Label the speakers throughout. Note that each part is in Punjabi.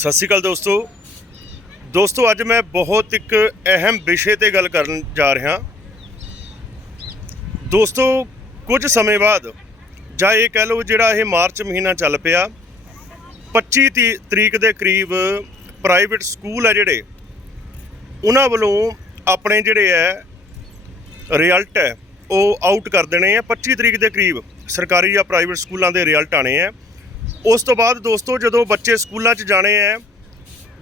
Speaker 1: ਸਤਿ ਸ਼੍ਰੀ ਅਕਾਲ ਦੋਸਤੋ। ਦੋਸਤੋ, ਅੱਜ ਮੈਂ ਬਹੁਤ ਇੱਕ ਅਹਿਮ ਵਿਸ਼ੇ ਤੇ ਗੱਲ ਕਰਨ ਜਾ ਰਿਹਾ। ਦੋਸਤੋ, ਕੁਝ ਸਮੇਂ ਬਾਅਦ, ਜਾਂ ਇਹ ਕਹਿ ਲਓ ਜਿਹੜਾ ਇਹ ਮਾਰਚ ਮਹੀਨਾ ਚੱਲ ਪਿਆ 25 ਤੀ- ਤਰੀਕ ਦੇ ਕਰੀਬ ਪ੍ਰਾਈਵੇਟ ਸਕੂਲ ਹੈ ਜਿਹੜੇ, ਉਹਨਾਂ ਵੱਲੋਂ ਆਪਣੇ ਜਿਹੜੇ ਹੈ ਰਿਜ਼ਲਟ ਹੈ ਉਹ ਆਊਟ ਕਰ ਦੇਣੇ ਆ 25 ਤਰੀਕ ਦੇ ਕਰੀਬ ਸਰਕਾਰੀ ਜਾਂ ਪ੍ਰਾਈਵੇਟ ਸਕੂਲਾਂ ਦੇ ਰਿਜ਼ਲਟ ਆਣੇ ਆ ਉਸ ਤੋਂ ਬਾਅਦ ਦੋਸਤੋ ਜਦੋਂ ਬੱਚੇ ਸਕੂਲਾਂ 'ਚ ਜਾਣੇ ਆ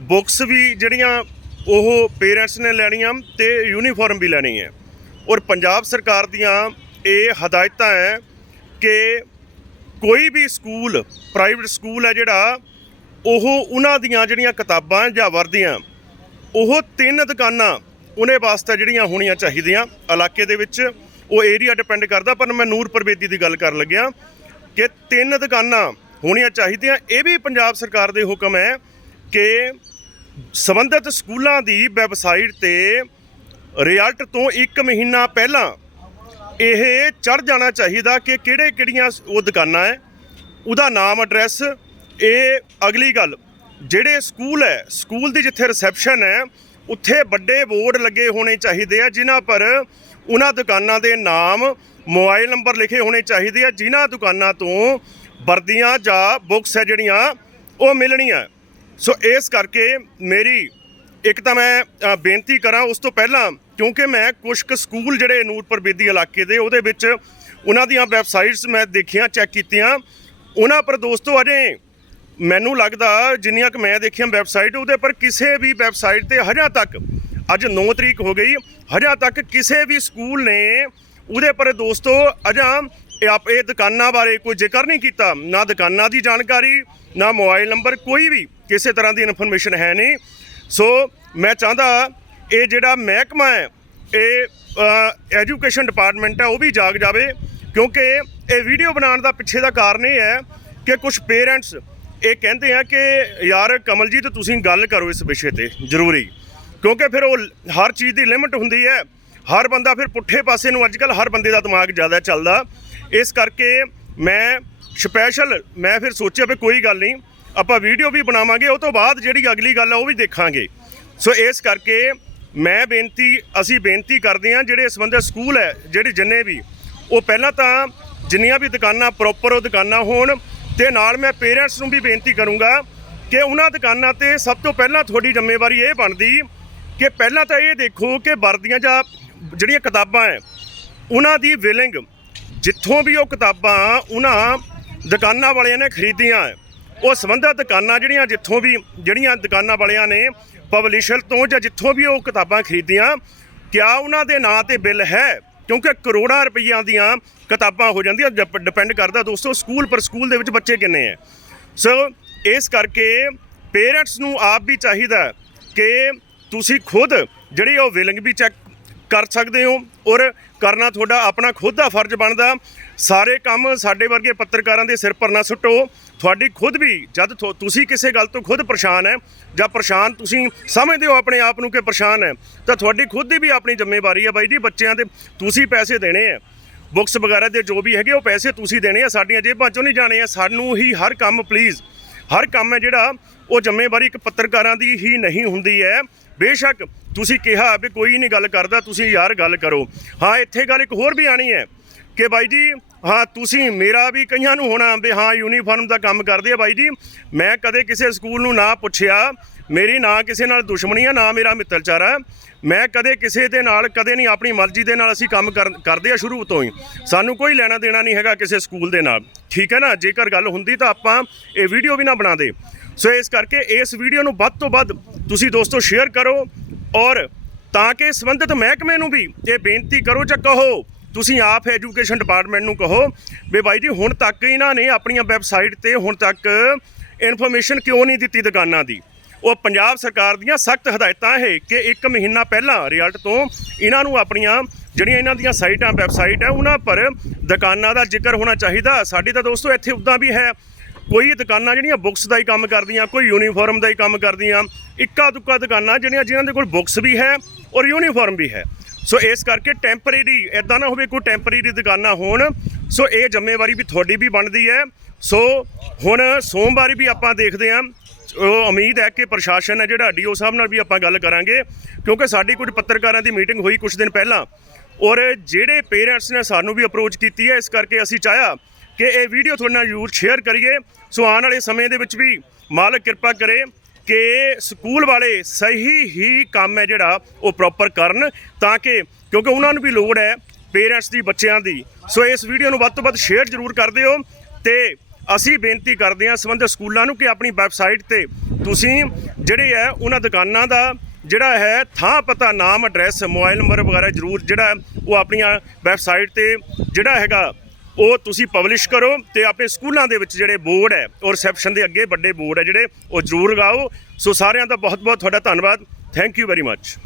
Speaker 1: ਬੁੱਕਸ ਵੀ ਜਿਹੜੀਆਂ ਉਹ ਪੇਰੈਂਟਸ ਨੇ ਲੈਣੀਆਂ ਤੇ ਯੂਨੀਫਾਰਮ ਵੀ ਲੈਣੀ ਹੈ ਔਰ ਪੰਜਾਬ ਸਰਕਾਰ ਦੀਆਂ ਇਹ ਹਦਾਇਤਾਂ ਹੈ ਕਿ ਕੋਈ ਵੀ ਸਕੂਲ, ਪ੍ਰਾਈਵੇਟ ਸਕੂਲ ਹੈ ਜਿਹੜਾ, ਉਹ ਉਹਨਾਂ ਦੀਆਂ ਜਿਹੜੀਆਂ ਕਿਤਾਬਾਂ ਜਾਂ ਵਰਦੀਆਂ, ਉਹ ਤਿੰਨ ਦੁਕਾਨਾਂ ਉਹਨੇ ਵਾਸਤੇ ਜਿਹੜੀਆਂ ਹੋਣੀਆਂ ਚਾਹੀਦੀਆਂ। ਇਲਾਕੇ ਦੇ ਵਿੱਚ ਉਹ ਏਰੀਆ ਡਿਪੈਂਡ ਕਰਦਾ, ਪਰ ਮੈਂ ਨੂਰ ਪਰਵੇਦੀ ਦੀ ਗੱਲ ਕਰਨ ਲੱਗਿਆ ਕਿ ਤਿੰਨ ਦੁਕਾਨਾਂ ਹੋਣੀਆਂ ਚਾਹੀਦੀਆਂ। ਇਹ ਵੀ ਪੰਜਾਬ ਸਰਕਾਰ ਦੇ ਹੁਕਮ ਹੈ ਕਿ ਸੰਬੰਧਿਤ ਸਕੂਲਾਂ ਦੀ ਵੈਬਸਾਈਟ ਤੇ ਰਿਜ਼ਲਟ ਤੋਂ 1 ਮਹੀਨਾ ਪਹਿਲਾਂ ਇਹ ਚੜ ਜਾਣਾ ਚਾਹੀਦਾ ਕਿ ਕਿਹੜੇ ਕਿਹੜੀਆਂ ਉਹ ਦੁਕਾਨਾਂ ਹੈ। ਉਹਦਾ ਨਾਮ, ਐਡਰੈਸ, ਇਹ ਅਗਲੀ ਗੱਲ, ਜਿਹੜੇ ਸਕੂਲ ਹੈ, ਸਕੂਲ ਦੀ ਜਿੱਥੇ ਰਿਸੈਪਸ਼ਨ ਹੈ, ਉੱਥੇ ਵੱਡੇ ਬੋਰਡ ਲੱਗੇ ਹੋਣੇ ਚਾਹੀਦੇ ਆ, ਜਿਨ੍ਹਾਂ ਪਰ ਉਹਨਾਂ ਦੁਕਾਨਾਂ ਦੇ ਨਾਮ, ਮੋਬਾਈਲ ਨੰਬਰ ਲਿਖੇ ਹੋਣੇ ਚਾਹੀਦੇ ਆ, ਜਿਨ੍ਹਾਂ ਦੁਕਾਨਾਂ ਤੋਂ ਵਰਦੀਆਂ ਜਾਂ ਬੁੱਕਸ ਹੈ ਜਿਹੜੀਆਂ, ਉਹ ਮਿਲਣੀਆਂ। ਸੋ ਇਸ ਕਰਕੇ ਮੇਰੀ ਇੱਕ ਤਾਂ ਮੈਂ ਬੇਨਤੀ ਕਰਾਂ ਉਸ ਤੋਂ ਪਹਿਲਾਂ, ਕਿਉਂਕਿ ਮੈਂ ਕੁਝ ਕੁ ਸਕੂਲ ਜਿਹੜੇ ਨੂਰਪੁਰ ਬੇਦੀ ਇਲਾਕੇ ਦੇ, ਉਹਦੇ ਵਿੱਚ ਉਹਨਾਂ ਦੀਆਂ ਵੈਬਸਾਈਟਸ ਮੈਂ ਦੇਖੀਆਂ, ਚੈੱਕ ਕੀਤੀਆਂ। ਉਹਨਾਂ ਪਰ ਦੋਸਤੋ, ਅਜੇ ਮੈਨੂੰ ਲੱਗਦਾ, ਜਿੰਨੀਆਂ ਕਿ ਮੈਂ ਦੇਖੀਆਂ ਵੈਬਸਾਈਟ, ਉਹਦੇ ਪਰ ਕਿਸੇ ਵੀ ਵੈਬਸਾਈਟ ਤੇ ਹਜੇ ਤੱਕ, ਅੱਜ 9 ਤਰੀਕ ਹੋ ਗਈ, ਹਜੇ ਤੱਕ ਕਿਸੇ ਵੀ ਸਕੂਲ ਨੇ ਉਹਦੇ ਪਰ ਦੋਸਤੋ, ਅਜਾਂ ਇਹ ਆਪ ਇਹ ਦੁਕਾਨਾਂ ਬਾਰੇ ਕੋਈ ਜ਼ਿਕਰ ਨਹੀਂ ਕੀਤਾ, ਨਾ ਦੁਕਾਨਾਂ ਦੀ ਜਾਣਕਾਰੀ, ਨਾ ਮੋਬਾਈਲ ਨੰਬਰ, ਕੋਈ ਵੀ ਕਿਸੇ ਤਰ੍ਹਾਂ ਦੀ ਇਨਫੋਰਮੇਸ਼ਨ ਹੈ ਨਹੀਂ। ਸੋ ਮੈਂ ਚਾਹੁੰਦਾ ਇਹ ਜਿਹੜਾ ਮਹਿਕਮਾ ਹੈ, ਇਹ ਐਜੂਕੇਸ਼ਨ ਡਿਪਾਰਟਮੈਂਟ ਹੈ, ਉਹ ਵੀ ਜਾਗ ਜਾਵੇ, ਕਿਉਂਕਿ ਇਹ ਵੀਡੀਓ ਬਣਾਉਣ ਦਾ ਪਿੱਛੇ ਦਾ ਕਾਰਨ ਇਹ ਹੈ ਕਿ ਕੁਝ ਪੇਰੈਂਟਸ ਇਹ ਕਹਿੰਦੇ ਆ ਕਿ, ਯਾਰ ਕਮਲਜੀਤ, ਤੁਸੀਂ ਗੱਲ ਕਰੋ ਇਸ ਵਿਸ਼ੇ ਤੇ, ਜ਼ਰੂਰੀ। ਕਿਉਂਕਿ ਫਿਰ ਉਹ ਹਰ ਚੀਜ਼ ਦੀ ਲਿਮਟ ਹੁੰਦੀ ਹੈ, ਹਰ ਬੰਦਾ ਫਿਰ ਪੁੱਠੇ ਪਾਸੇ ਨੂੰ ਅੱਜਕੱਲ ਹਰ ਬੰਦੇ ਦਾ ਦਿਮਾਗ ਜ਼ਿਆਦਾ ਚੱਲਦਾ। ਇਸ ਕਰਕੇ ਮੈਂ ਸਪੈਸ਼ਲ ਮੈਂ ਫਿਰ ਸੋਚਿਆ ਵੀ ਕੋਈ ਗੱਲ ਨਹੀਂ, ਆਪਾਂ ਵੀਡੀਓ ਵੀ ਬਣਾਵਾਂਗੇ, ਉਹ ਤੋਂ ਬਾਅਦ ਜਿਹੜੀ ਅਗਲੀ ਗੱਲ ਆ, ਉਹ ਵੀ ਦੇਖਾਂਗੇ। ਸੋ ਇਸ ਕਰਕੇ ਮੈਂ ਬੇਨਤੀ, ਅਸੀਂ ਬੇਨਤੀ ਕਰਦੇ ਹਾਂ, ਜਿਹੜੇ ਸੰਬੰਧਿਤ ਸਕੂਲ ਹੈ, ਜਿਹੜੇ ਜਿੰਨੇ ਵੀ, ਉਹ ਪਹਿਲਾਂ ਤਾਂ ਜਿੰਨੀਆਂ ਵੀ ਦੁਕਾਨਾਂ ਪ੍ਰੋਪਰ ਉਹ ਦੁਕਾਨਾਂ ਹੋਣ, ਤੇ ਨਾਲ ਮੈਂ ਪੇਰੈਂਟਸ ਨੂੰ ਵੀ ਬੇਨਤੀ ਕਰੂੰਗਾ ਕਿ ਉਹਨਾਂ ਦੁਕਾਨਾਂ ਤੇ ਸਭ ਤੋਂ ਪਹਿਲਾਂ ਤੁਹਾਡੀ ਜ਼ਿੰਮੇਵਾਰੀ ਇਹ ਬਣਦੀ ਕਿ ਪਹਿਲਾਂ ਤਾਂ ਇਹ ਦੇਖੋ ਕਿ ਵਰਦੀਆਂ ਜਾਂ ਜਿਹੜੀਆਂ ਕਿਤਾਬਾਂ ਹੈ, ਉਹਨਾਂ ਦੀ ਵਿਲਿੰਗ ਜਿੱਥੋਂ ਵੀ ਉਹ ਕਿਤਾਬਾਂ ਉਹਨਾਂ ਦੁਕਾਨਾਂ ਵਾਲਿਆਂ ਨੇ ਖਰੀਦੀਆਂ, ਉਹ ਸੰਬੰਧਿਤ ਦੁਕਾਨਾਂ ਜਿਹੜੀਆਂ ਜਿੱਥੋਂ ਵੀ, ਜਿਹੜੀਆਂ ਦੁਕਾਨਾਂ ਵਾਲਿਆਂ ਨੇ ਪਬਲਿਸ਼ਰ ਤੋਂ ਜਾਂ ਜਿੱਥੋਂ ਵੀ ਉਹ ਕਿਤਾਬਾਂ ਖਰੀਦੀਆਂ, ਕਿਆ ਉਹਨਾਂ ਦੇ ਨਾਂ ਤੇ ਬਿੱਲ ਹੈ? ਕਿਉਂਕਿ ਕਰੋੜਾਂ ਰੁਪਈਆਂ ਦੀਆਂ ਕਿਤਾਬਾਂ ਹੋ ਜਾਂਦੀਆਂ ਡਿਪੈਂਡ ਕਰਦਾ ਦੋਸਤੋ ਸਕੂਲ, ਪਰ ਸਕੂਲ ਦੇ ਵਿੱਚ ਬੱਚੇ ਕਿੰਨੇ ਹੈ ਸੋ ਇਸ ਕਰਕੇ ਪੇਰੈਂਟਸ ਨੂੰ ਆਪ ਵੀ ਚਾਹੀਦਾ ਕਿ ਤੁਸੀਂ ਖੁਦ ਜਿਹੜੀ ਉਹ ਵਿਲਿੰਗ ਵੀ ਚੈੱਕ ਕਰ ਸਕਦੇ ਹੋ ਔਰ ਕਰਨਾ ਤੁਹਾਡਾ ਆਪਣਾ ਖੁਦ ਦਾ ਫਰਜ਼ ਬਣਦਾ। ਸਾਰੇ ਕੰਮ ਸਾਡੇ ਵਰਗੇ ਪੱਤਰਕਾਰਾਂ ਦੇ ਸਿਰ ਪਰ ਨਾ ਸੁੱਟੋ। ਤੁਹਾਡੀ ਖੁਦ ਵੀ ਜਦ ਤੁਸੀਂ ਕਿਸੇ ਗੱਲ ਤੋਂ ਖੁਦ ਪਰੇਸ਼ਾਨ ਹੈ ਜਾਂ ਪਰੇਸ਼ਾਨ ਤੁਸੀਂ ਸਮਝਦੇ ਹੋ ਆਪਣੇ ਆਪ ਨੂੰ ਕਿ ਪਰੇਸ਼ਾਨ ਹੈ, ਤਾਂ ਤੁਹਾਡੀ ਖੁਦ ਦੀ ਵੀ ਆਪਣੀ ਜ਼ਿੰਮੇਵਾਰੀ ਹੈ ਬਾਈ ਜੀ, ਬੱਚਿਆਂ ਦੇ ਤੁਸੀਂ ਪੈਸੇ ਦੇਣੇ ਆ ਬੁੱਕਸ ਵਗੈਰਾ ਦੇ ਜੋ ਵੀ ਹੈਗੇ ਉਹ ਪੈਸੇ ਤੁਸੀਂ ਦੇਣੇ ਆ ਸਾਡੀਆਂ ਜੇਬਾਂ ਚੋਂ ਨਹੀਂ ਜਾਣੇ ਆ ਸਾਨੂੰ ਹੀ ਹਰ ਕੰਮ, ਪਲੀਜ਼, ਹਰ ਕੰਮ ਹੈ ਜਿਹੜਾ ਉਹ ਜ਼ਿੰਮੇਵਾਰੀ ਇੱਕ ਪੱਤਰਕਾਰਾਂ ਦੀ ਹੀ ਨਹੀਂ ਹੁੰਦੀ ਹੈ। ਬੇਸ਼ੱਕ ਤੁਸੀਂ ਕਿਹਾ ਵੀ ਕੋਈ ਨਹੀਂ ਗੱਲ ਕਰਦਾ, ਤੁਸੀਂ ਯਾਰ ਗੱਲ ਕਰੋ। ਹਾਂ, ਇੱਥੇ ਗੱਲ ਇੱਕ ਹੋਰ ਵੀ ਆਣੀ ਹੈ ਕਿ ਬਾਈ ਜੀ, ਹਾਂ, ਤੁਸੀਂ ਮੇਰਾ ਵੀ ਕਈਆਂ ਨੂੰ ਹੋਣਾ ਵੀ ਹਾਂ ਯੂਨੀਫਾਰਮ ਦਾ ਕੰਮ ਕਰਦੇ ਆ ਬਾਈ ਜੀ। ਮੈਂ ਕਦੇ ਕਿਸੇ ਸਕੂਲ ਨੂੰ ਨਾ ਪੁੱਛਿਆ, ਮੇਰੀ ਨਾ ਕਿਸੇ ਨਾਲ ਦੁਸ਼ਮਣੀ ਆ, ਨਾ ਮੇਰਾ ਮਿੱਤਰਚਾਰਾ। ਮੈਂ ਕਦੇ ਕਿਸੇ ਦੇ ਨਾਲ, ਕਦੇ ਨਹੀਂ, ਆਪਣੀ ਮਰਜ਼ੀ ਦੇ ਨਾਲ ਅਸੀਂ ਕੰਮ ਕਰ- ਕਰਦੇ ਆ ਸ਼ੁਰੂ ਤੋਂ ਹੀ। ਸਾਨੂੰ ਕੋਈ ਲੈਣਾ ਦੇਣਾ ਨਹੀਂ ਹੈਗਾ ਕਿਸੇ ਸਕੂਲ ਦੇ ਨਾਲ। ਠੀਕ ਹੈ ਨਾ? ਜੇਕਰ ਗੱਲ ਹੁੰਦੀ ਤਾਂ ਆਪਾਂ ਇਹ ਵੀਡੀਓ ਵੀ ਨਾ ਬਣਾਦੇ ਸੋ ਇਸ ਕਰਕੇ ਇਸ ਵੀਡੀਓ ਨੂੰ ਵੱਧ ਤੋਂ ਵੱਧ ਤੁਸੀਂ ਦੋਸਤੋ ਸ਼ੇਅਰ ਕਰੋ ਔਰ ਤਾਂ ਕਿ ਸੰਬੰਧਿਤ ਮਹਿਕਮੇ ਨੂੰ ਵੀ ਇਹ ਬੇਨਤੀ ਕਰੋ ਜਾਂ ਕਹੋ, ਤੁਸੀਂ ਆਪ ਐਜੂਕੇਸ਼ਨ ਡਿਪਾਰਟਮੈਂਟ ਨੂੰ ਕਹੋ ਵੀ ਬਾਈ ਜੀ ਹੁਣ ਤੱਕ ਇਹਨਾਂ ਨੇ ਆਪਣੀਆਂ ਵੈਬਸਾਈਟ ਤੇ ਹੁਣ ਤੱਕ ਇਨਫੋਰਮੇਸ਼ਨ ਕਿਉਂ ਨਹੀਂ ਦਿੱਤੀ ਦੁਕਾਨਾਂ ਦੀ? ਉਹ ਪੰਜਾਬ ਸਰਕਾਰ ਦੀਆਂ ਸਖਤ ਹਦਾਇਤਾਂ ਹੈ ਕਿ 1 ਮਹੀਨਾ ਪਹਿਲਾਂ ਰਿਜ਼ਲਟ ਤੋਂ ਇਹਨਾਂ ਨੂੰ ਆਪਣੀਆਂ ਜਿਹੜੀਆਂ ਇਹਨਾਂ ਦੀਆਂ ਸਾਈਟਾਂ ਵੈਬਸਾਈਟ ਹੈ ਉਹਨਾਂ ਪਰ ਦੁਕਾਨਾਂ ਦਾ ਜ਼ਿਕਰ ਹੋਣਾ ਚਾਹੀਦਾ। ਸਾਡੀ ਤਾਂ ਦੋਸਤੋ ਇੱਥੇ ਉਦਾਂ ਵੀ ਹੈ ਕੋਈ ਦੁਕਾਨਾਂ ਜਿਹੜੀਆਂ ਬੁੱਕਸ ਦਾ ਹੀ ਕੰਮ ਕਰਦੀਆਂ, ਕੋਈ ਯੂਨੀਫਾਰਮ ਦਾ ਹੀ ਕੰਮ ਕਰਦੀਆਂ, ਇੱਕਾ ਦੁੱਕਾ ਦੁਕਾਨਾਂ ਜਿਹੜੀਆਂ, ਜਿਨ੍ਹਾਂ ਦੇ ਕੋਲ ਬੁੱਕਸ ਵੀ ਹੈ ਔਰ ਯੂਨੀਫਾਰਮ ਵੀ ਹੈ। ਸੋ ਇਸ ਕਰਕੇ ਟੈਂਪਰੇਰੀ ਐਦਾਂ ਨਾ ਹੋਵੇ ਕੋਈ ਟੈਂਪਰੇਰੀ ਦੁਕਾਨਾਂ ਹੋਣ, ਸੋ ਇਹ ਜ਼ਿੰਮੇਵਾਰੀ ਵੀ ਤੁਹਾਡੀ ਵੀ ਬਣਦੀ ਹੈ। ਸੋ ਹੁਣ ਸੋਮਵਾਰ ਵੀ ਆਪਾਂ ਦੇਖਦੇ ਹਾਂ। ਉਹ ਉਮੀਦ ਹੈ ਕਿ ਪ੍ਰਸ਼ਾਸਨ ਹੈ ਜਿਹੜਾ ਡੀਓ ਸਾਹਿਬ ਨਾਲ ਵੀ ਆਪਾਂ ਗੱਲ ਕਰਾਂਗੇ, ਕਿਉਂਕਿ ਸਾਡੀ ਕੁਝ ਪੱਤਰਕਾਰਾਂ ਦੀ ਮੀਟਿੰਗ ਹੋਈ ਕੁਝ ਦਿਨ ਪਹਿਲਾਂ। ਔਰ ਜਿਹੜੇ ਪੇਰੈਂਟਸ ਨੇ ਸਾਨੂੰ ਵੀ ਅਪਰੋਚ ਕੀਤੀ ਹੈ, ਇਸ ਕਰਕੇ ਅਸੀਂ ਚਾਹਿਆ ਕਿ ਇਹ ਵੀਡੀਓ ਤੁਹਾਡੇ ਨਾਲ ਜ਼ਰੂਰ ਸ਼ੇਅਰ ਕਰੀਏ। ਸੋ ਆਉਣ ਵਾਲੇ ਸਮੇਂ ਦੇ ਵਿੱਚ ਵੀ ਮਾਲਕ ਕਿਰਪਾ ਕਰੇ ਕਿ ਸਕੂਲ ਵਾਲੇ ਸਹੀ ਹੀ ਕੰਮ ਹੈ ਜਿਹੜਾ ਉਹ ਪ੍ਰੋਪਰ ਕਰਨ ਤਾਂ ਕਿ ਕਿਉਂਕਿ ਉਹਨਾਂ ਨੂੰ ਵੀ ਲੋੜ ਹੈ ਪੇਰੈਂਟਸ ਦੀ, ਬੱਚਿਆਂ ਦੀ। ਸੋ ਇਸ ਵੀਡੀਓ ਨੂੰ ਵੱਧ ਤੋਂ ਵੱਧ ਸ਼ੇਅਰ ਜ਼ਰੂਰ ਕਰ ਦਿਓ ਤੇ ਅਸੀਂ ਬੇਨਤੀ ਕਰਦੇ ਹਾਂ ਸੰਬੰਧਿਤ ਸਕੂਲਾਂ ਨੂੰ ਕਿ ਆਪਣੀ ਵੈਬਸਾਈਟ ਤੇ ਤੁਸੀਂ ਜਿਹੜੇ ਹੈ ਉਹਨਾਂ ਦੁਕਾਨਾਂ ਦਾ ਜਿਹੜਾ ਹੈ ਥਾਂ ਪਤਾ, ਨਾਮ ਐਡਰੈਸ ਮੋਬਾਈਲ ਨੰਬਰ ਵਗੈਰਾ ਜ਼ਰੂਰ ਜਿਹੜਾ ਉਹ ਆਪਣੀਆਂ ਵੈਬਸਾਈਟ ਤੇ ਜਿਹੜਾ ਹੈਗਾ ਉਹ ਤੁਸੀਂ ਪਬਲਿਸ਼ ਕਰੋ ਤੇ ਆਪਣੇ ਸਕੂਲਾਂ ਦੇ ਵਿੱਚ ਜਿਹੜੇ ਬੋਰਡ ਹੈ ਔਰ ਰਿਸੈਪਸ਼ਨ ਦੇ ਅੱਗੇ ਵੱਡੇ ਬੋਰਡ ਹੈ ਜਿਹੜੇ, ਉਹ ਜ਼ਰੂਰ ਲਗਾਓ ਸੋ ਸਾਰਿਆਂ ਦਾ ਬਹੁਤ ਬਹੁਤ ਤੁਹਾਡਾ ਧੰਨਵਾਦ। Thank you very much